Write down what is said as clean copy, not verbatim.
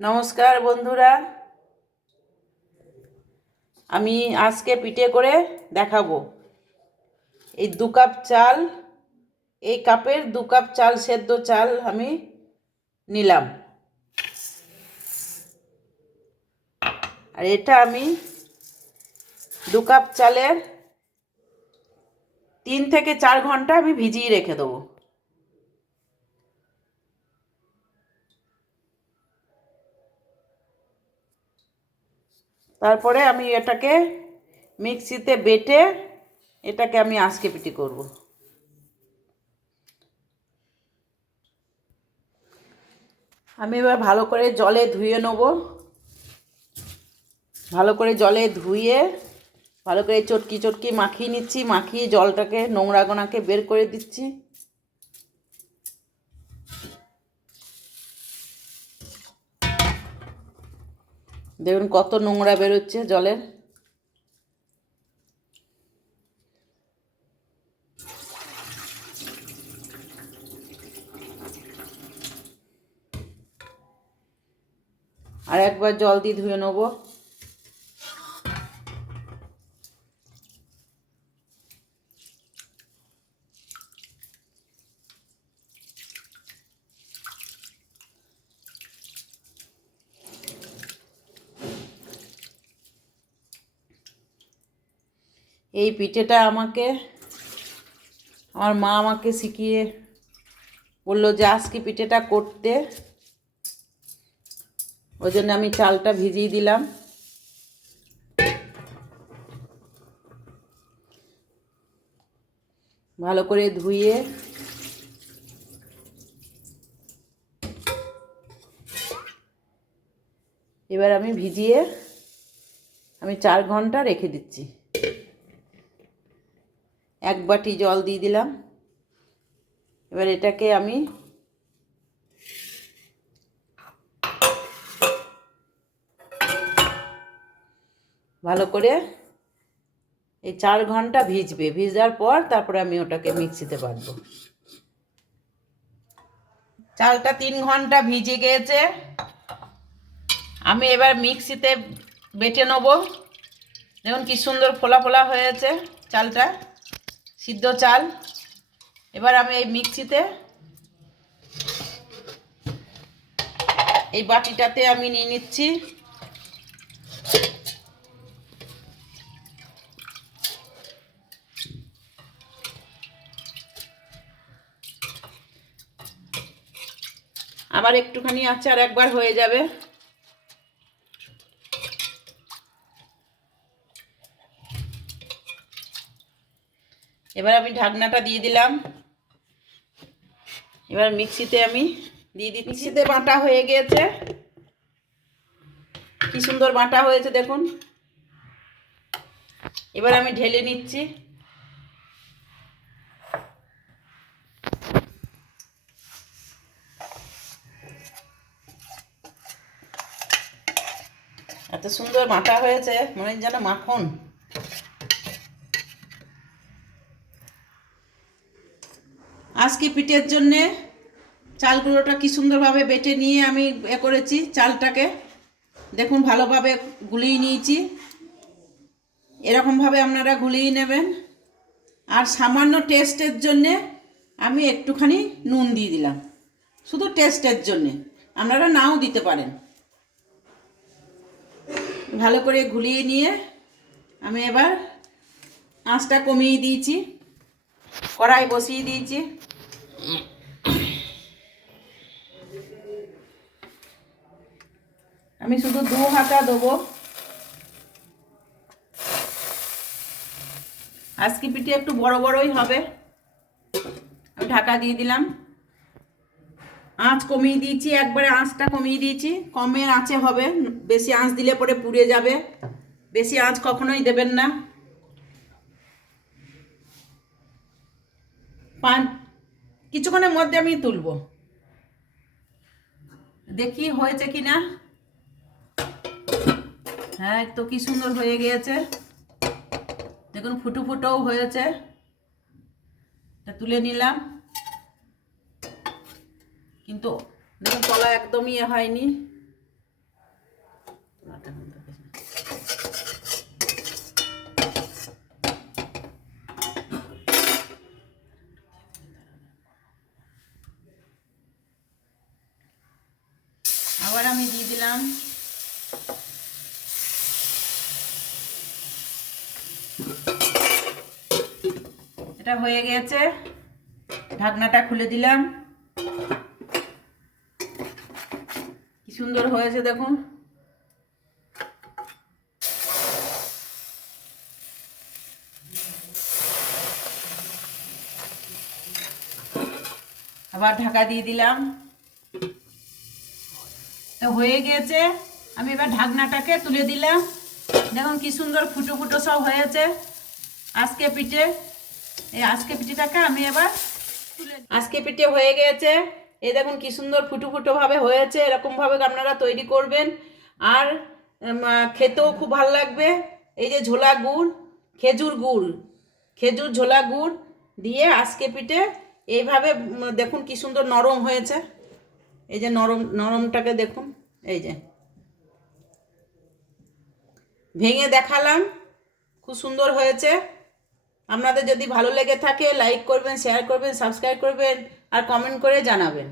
নমস্কার বন্ধুরা, আমি আজকে পিঠে করে দেখাবো। এই 2 কাপ চাল, এই কাপের 2 কাপ চাল সেদ্ধ চাল আমি নিলাম। আর এটা আমি 2 কাপ চালের 3 থেকে 4 ঘন্টা আমি ভিজিয়ে রেখে দেবো। তারপরে আমি এটাকে মিক্সিতে বেটে এটাকে আমি আজকে পিঠে করব। আমি এবার ভালো করে জলে ধুয়ে নেব। ভালো করে জলে ধুয়ে ভালো করে চটকি চটকি মাখিয়ে নিচ্ছি। মাখিয়ে জলটাকে নোংরাগোনাকে বের করে দিচ্ছি। দেখুন কত নোংরা বেরোচ্ছে জলের। আর একবার জল দিয়ে ধুয়ে নেব। এই পিঠেটা আমার মা আমাকে শিখিয়ে বললো যে আজকে পিঠেটা করতে, ওই জন্য আমি চালটা ভিজিয়ে দিলাম। ভালো করে ধুয়ে এবার আমি ভিজিয়ে 4 ঘন্টা রেখে দিচ্ছি। 1 বাটি জল দিয়ে দিলাম। এবার এটাকে আমি ভালো করে এই 4 ঘন্টা ভিজবে। ভিজার পর তারপরে আমি ওটাকে মিক্সিতে বাটবো। চালটা 3 ঘন্টা ভিজে গিয়েছে। আমি এবার মিক্সিতে বেটে নেব। দেখুন কি সুন্দর ফোলা ফোলা হয়েছে চালটা, সিদ্ধ চাল। এবার আমি এই মিক্সিতে এই বাটিটাতে আমি নিয়ে নিচ্ছি। আবার একটুখানি আছে, আর একবার হয়ে যাবে। এবার আমি ঢাকনাটা দিয়ে দিলাম। এবার মিক্সিতে আমি দিয়ে দিচ্ছি। মিক্সিতে বাটা হয়ে গিয়েছে। কি সুন্দর বাটা হয়েছে দেখুন। এবার আমি ঢেলে নিচ্ছি। এত সুন্দর বাটা হয়েছে, মনে হয় যেন মাখন। আজকে পিঠের জন্যে চালগুলোটা কি সুন্দরভাবে বেটে নিয়ে আমি করেছি চালটাকে। দেখুন ভালোভাবে গুলিয়ে নিয়েছি। এরকমভাবে আপনারা গুলিয়ে নেবেন। আর সামান্য টেস্টের জন্যে আমি একটুখানি নুন দিয়ে দিলাম, শুধু টেস্টের জন্যে। আপনারা নাও দিতে পারেন। ভালো করে গুলিয়ে নিয়ে আমি এবার আঁচটা কমিয়ে দিয়েছি, কড়াই বসিয়ে দিয়েছি। আমি শুধু 2 হাতা দেবো। আজকে পিঠে একটু বড় বড়ই হবে। আমি ঢাকা দিয়ে দিলাম। আঁচ কমিয়ে দিয়েছি, একবারে আঁচটা কমিয়ে দিয়েছি। কমের আঁচে হবে, বেশি আঁচ দিলে পরে পুড়ে যাবে। বেশি আঁচ কখনোই দেবেন না। কিছুক্ষণের মধ্যে আমি তুলব। দেখি হয়েছে কি না। হ্যাঁ, তো কি সুন্দর হয়ে গিয়েছে দেখুন, ফুটো ফুটোও হয়েছে। তুলে নিলাম। কিন্তু দেখুন তলা একদমই হয়নি। আবার আমি দিয়ে দিলাম এটা হয়ে গেছে, ঢাকনাটা খুলে দিলাম। কি সুন্দর হয়েছে দেখুন। আবার ঢাকা দিয়ে দিলাম। হয়ে গেছে, আমি এবার ঢাকনাটাকে তুলে দিলাম। দেখুন কি সুন্দর ফুটো ফুটো সব হয়েছে আজকে পিঠে। এই আজকে পিঠেটাকে আমি এবার আজকে পিঠে হয়ে গেছে। এই দেখুন কি সুন্দর ফুটো ফুটো ভাবে হয়েছে। এরকম ভাবে আপনারা তৈরি করবেন, আর খেতেও খুব ভালো লাগবে। এই যে ঝোলা গুড়, খেজুর ঝোলা গুড় দিয়ে আজকে পিঠে এইভাবে দেখুন কি সুন্দর নরম হয়েছে। এই যে নরমটাকে দেখুন, এই যে ভেঙে দেখালাম, খুব সুন্দর হয়েছে। আপনাদের যদি ভালো লেগে থাকে লাইক করবেন, শেয়ার করবেন, সাবস্ক্রাইব করবেন আর কমেন্ট করে জানাবেন।